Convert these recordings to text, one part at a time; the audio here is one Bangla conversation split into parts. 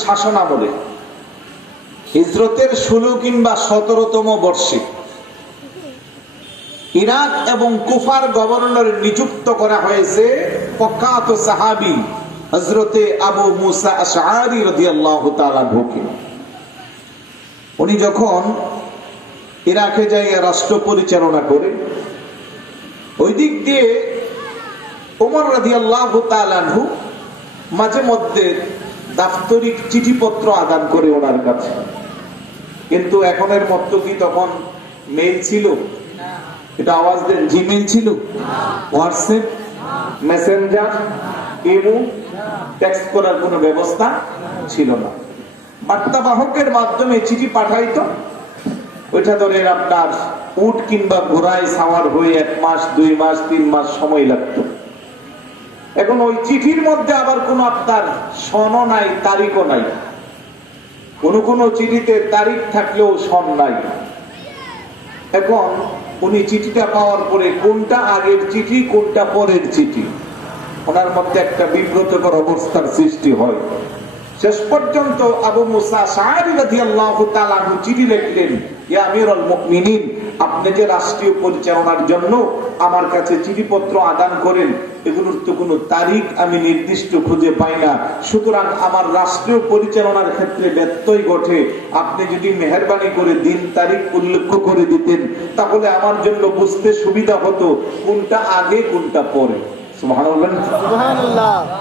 শাসন আমলে হিজরতের ষোলো কিংবা সতেরোতম বর্ষে ইরাক এবং কুফার গভর্নর নিযুক্ত করা হয়েছে প্রখ্যাত সাহাবি হজরতে আবু মুসা আশআরি রাদিয়াল্লাহু তাআলা ঢোকে উনি যখন ইরাকে যাই রাষ্ট্র পরিচালনা করে ওই দিক দিয়ে ওমর রাদিয়াল্লাহু তাআলাহু মাঝে মধ্যে দাপ্তরিক চিঠিপত্র আদান করে ওনার কাছে। কিন্তু এখনের মতো কি তখন মেইল ছিল। এটা আওয়াজ দেন জিমেইল ছিল? হোয়াটসঅ্যাপ মেসেঞ্জার ইমো টেক্সট করার কোনো ব্যবস্থা ছিল না। বার্তাবাহকের মাধ্যমে চিঠি পাঠাইতো। ওইটা ধরে আপনার উট কিংবা ঘোড়ায় সাওয়ার হয়ে এক মাস, দুই মাস, তিন মাস সময় লাগতো। এখন ওই চিঠির মধ্যে আবার কোন আপনার সন নাই, তারিখও নাই। কোন কোন চিঠিতে তারিখ থাকলেও সন নাই। এখন উনি চিঠিটা পাওয়ার পরে কোনটা আগের চিঠি, কোনটা পরের চিঠি? ওনার মধ্যে একটা বিব্রতকর অবস্থার সৃষ্টি হয়। শেষ পর্যন্ত আবু মুসা সাহাবি রাদিয়াল্লাহু তাআলা চিঠি লিখলেন, ইয়া আপনি যে রাষ্ট্রীয় পরিচালনার জন্য আমার কাছে চিঠিপত্র আদান করেন এগুলোর তো কোনো তারিখ আমি নির্দিষ্ট খুঁজে পাই না। সুতরাং আমার রাষ্ট্রীয় পরিচালনার ক্ষেত্রে ব্যত্যয় ঘটে। আপনি যদি মেহরবানি করে দিন তারিখ উল্লেখ করে দিতেন তাহলে আমার জন্য বুঝতে সুবিধা হতো কোনটা আগে কোনটা পরে।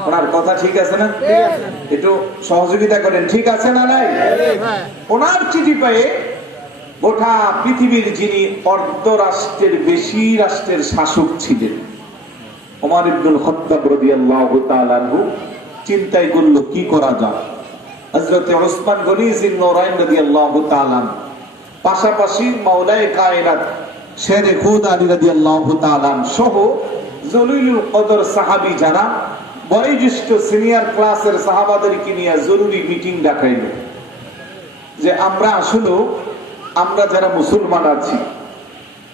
ওনার কথা ঠিক আছে না? একটু সহযোগিতা করেন। ঠিক আছে না নাই? ওনার চিঠি পেয়ে গোটা পৃথিবীর যিনি অর্ধ রাষ্ট্রের বেশি রাষ্ট্রের শাসক ছিলেন ওমর ইবনুল খত্তাব রাদিয়াল্লাহু তাআলা আনহু চিন্তাই করল কি করা যায়? হযরতে ওসমান গনি সিন নওরাইন রাদিয়াল্লাহু তাআলা পাশাপাশি মাওলায়ে কায়নাত শেরে খুদ আলী রাদিয়াল্লাহু তাআলা সহ জলিলুল কদর সাহাবী যারা বয়োজ্যেষ্ঠ সিনিয়র ক্লাসের সাহাবাদেরকে নিয়ে জরুরি মিটিং ডাকাইল। যে আমরা আসলে, আমরা যারা মুসলমান আছি,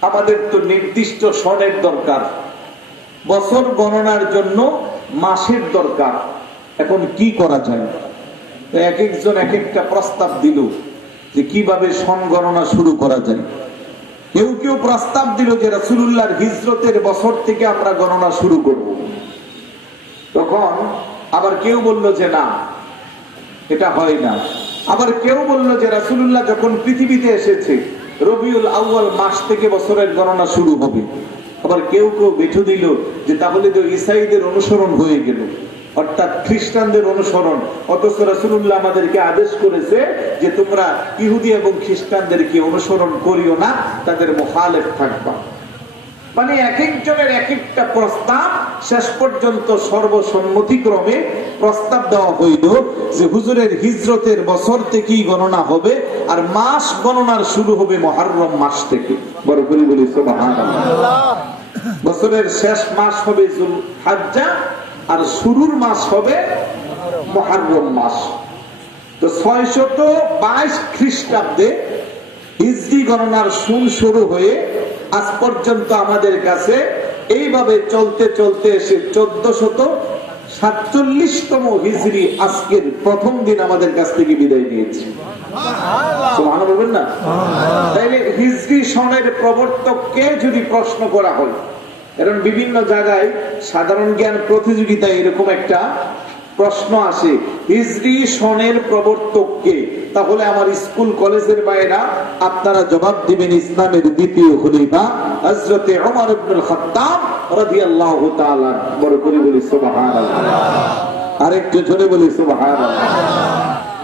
আমাদের তো নির্দিষ্ট সনের দরকার। বছর গণনার জন্য মাসের দরকার। এখন কি করা যায়? তো এক একজন এক একটা প্রস্তাব দিল যে কীভাবে সন গণনা শুরু করা যায়। কেউ কেউ প্রস্তাব দিল যে রাসুল্লাহর হিজরতের বছর থেকে আমরা গণনা শুরু করব। তখন আবার কেউ বলল যে না, এটা হয় না। আবার কেউ বলল যে রাসুল্লাহ যখন পৃথিবীতে এসেছে, রবিউল আউ্য়াল মাস থেকে বছরের গণনা শুরু হবে। আবার কেউ কেউ বেঠু দিল যে তাহলে তো ইসাইদের অনুসরণ হয়ে গেল। অর্থাৎ খ্রিস্টানদের অনুসরণ। অথচ রাসুল্লাহ আমাদেরকে আদেশ করেছে যে তোমরা ইহুদি এবং খ্রিস্টানদেরকে অনুসরণ করিও না, তাদের মহালেফ থাকবা। মানে এক একজনের এক একটা প্রস্তাব শেষ পর্যন্ত সর্বসম্মতিক্রমে প্রস্তাব দেওয়া হইল যে হুজুরের হিজরতের বছর থেকেই গণনা হবে আর মাস গণনার শুরু হবে মহারম মাস থেকে। বড় করে বলি বছরের শেষ মাস হবে হাজ্জা আর শুরুর মাস হবে মহারম মাস। তো ছয়শত বাইশ খ্রিস্টাব্দে হিজরি গণনার শুন শুরু হয়ে আজ পর্যন্ত আমাদের কাছে এইভাবে চলতে চলতে এসে চোদ্দ শত সাতচল্লিশতম হিজরি আজকের প্রথম দিন আমাদের কাছ থেকে বিদায় নিয়েছে। হয় সাধারণ জ্ঞান প্রতিযোগিতায় এরকম একটা প্রশ্ন আসে, হিজরি সনের প্রবর্তককে তাহলে আমার স্কুল কলেজের বাইরা আপনারা জবাব দিবেন ইসলামের দ্বিতীয় খলিফা হজরতে ওমর ইবনুল খাত্তাব রাদিয়াল্লাহু তাআলা বড় করে বলি সুবহানাল্লাহ। আরেকটু জোরে বলি সুবহানাল্লাহ।